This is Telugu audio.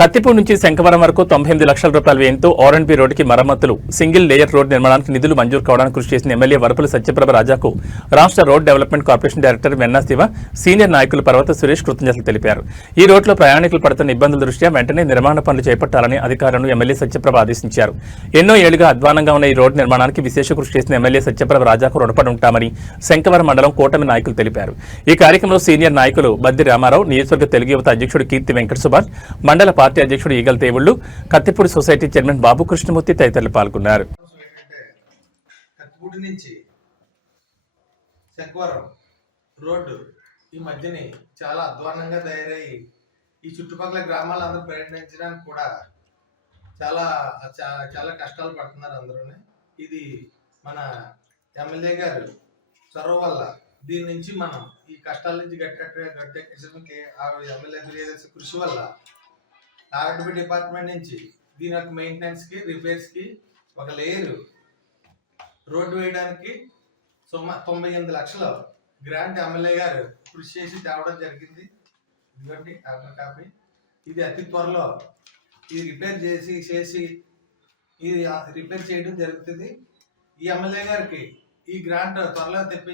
కత్తిపూడి నుంచి శంకవరం వరకు తొంభై ఎనిమిది లక్షల రూపాయల వ్యయంతో ఆర్ఎండ్బి రోడ్డుకి మరమ్మతులు. సింగిల్ లేయర్ రోడ్ నిర్మాణానికి నిధులు మంజూరు కావడానికి కృషి చేసిన ఎమ్మెల్యే వరపుల సత్యప్రభ రాజాకు రాష్ట్ర road development corporation director Venna Shiva senior నాయకులు పర్వత సురేష్ కృతజ్ఞతలు తెలిపారు. ఈ రోడ్లో ప్రయాణికులు పడుతున్న ఇబ్బందుల దృష్ట్యా వెంటనే నిర్మాణ పనులు చేపట్టాలని అధికారులను ఎమ్మెల్యే సత్యప్రభ ఆదేశించారు. ఎన్నో ఏళ్ళుగా అధ్వానంగా ఉన్న ఈ రోడ్డు నిర్మాణానికి విశేష కృషి చేసిన ఎమ్మెల్యే సత్యప్రభ రాజాకు రుణపడి ఉంటామని శంకవరం మండలం కూటమి నాయకులు తెలిపారు. ఈ కార్యక్రమంలో సీనియర్ నాయకులు బద్ది రామారావు నియోజకవర్గ తెలుగు యువత అధ్యక్షుడు కీర్తి వెంకట సుభాష్ మండల పార్టీ అధ్యక్షుడు ఈగల్ దేవుళ్ళు కత్తిపూడి సొసైటీ చైర్మన్ బాబు కృష్ణమూర్తి తదితరులు పాల్గొన్నారు. శంకవరం రోడ్డు ఈ మధ్యని చాలా అధ్వానంగా తయారయ్యి ఈ చుట్టుపక్కల గ్రామాలందరూ ప్రయత్నించడానికి కూడా చాలా చాలా కష్టాలు పడుతున్నారు అందరూ ఇది మన ఎమ్మెల్యే గారు చొరవ వల్ల దీని నుంచి మనం ఈ కష్టాల నుంచి గట్టె గట్టెక్కించడానికి ఆ ఎమ్మెల్యే గారి కృషి వల్ల ఆర్డబి డిపార్ట్మెంట్ నుంచి దీని యొక్క మెయింటెనెన్స్కి రిపేర్స్కి ఒక లేయర్ రోడ్డు వేయడానికి సుమ తొంభై ఎనిమిది లక్షలు గ్రాంట్ ఎమ్మెల్యే గారు కృషి చేసి తేవడం జరిగింది. ఇదిగోండి ఆర్డర్ కాపీ. ఇది అతి త్వరలో ఇది రిపేర్ చేసి చేసి ఇది రిపేర్ చేయడం జరుగుతుంది. ఈ ఎమ్మెల్యే గారికి ఈ గ్రాంట్ త్వరలో తెప్పి